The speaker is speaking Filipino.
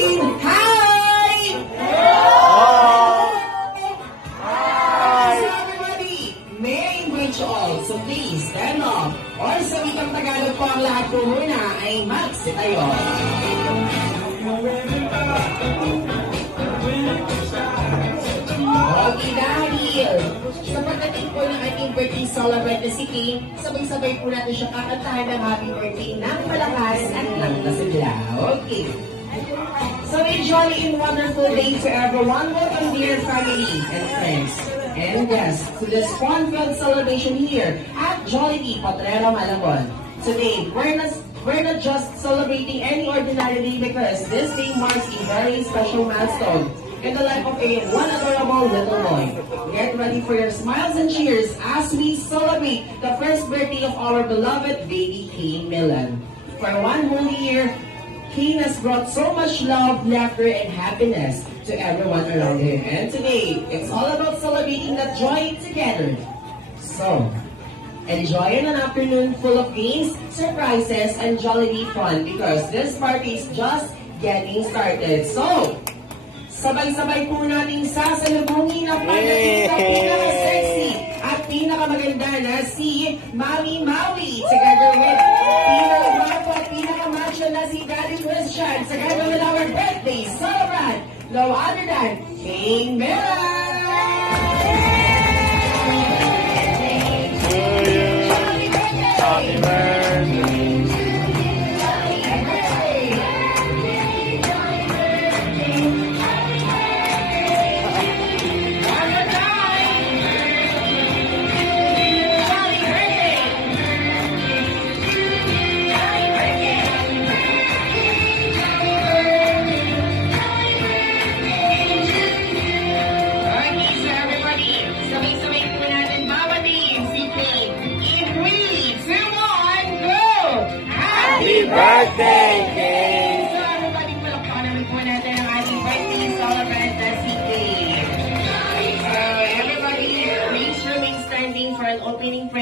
screen. Hi! So everybody, may I invite you all, so please stand up. Or sa wikang Tagalog po ang lahat po muna ay magsitayo. Okay, dahil sa pagdating po ng ating birthday celebrant na si King, sabay-sabay po natin siya kakantahan ng happy birthday ng malakas at ng nasigla. Okay. So a jolly and wonderful day to everyone. Welcome dear family and friends and guests to this fun-filled celebration here at Jollibee Potrero, Malabon. Today, we're not just celebrating any ordinary day because this day marks a very special milestone in the life of one adorable little boy. Get ready for your smiles and cheers as we celebrate the first birthday of our beloved baby Kane Milan. For one whole year, Kane has brought so much love, laughter, and happiness to everyone around him. And today, it's all about celebrating that joy together. So, enjoy an afternoon full of games, surprises, and Jollibee fun because this party is just getting started. So, sabay-sabay po nating sasalubungin ang pagdating sa pinaka-sexy at pinakamaganda na si Mami Maui together with pinaka-guapo at pinaka-macho na si Daddy Christian together with our birthday celebrant, no other than King Milan! Happy birthday! Birthday, Kane! So, everybody, palakpakan namin po natin ang ating birthday celebrant na si Kane. So, everybody, please remain standing for an opening prayer.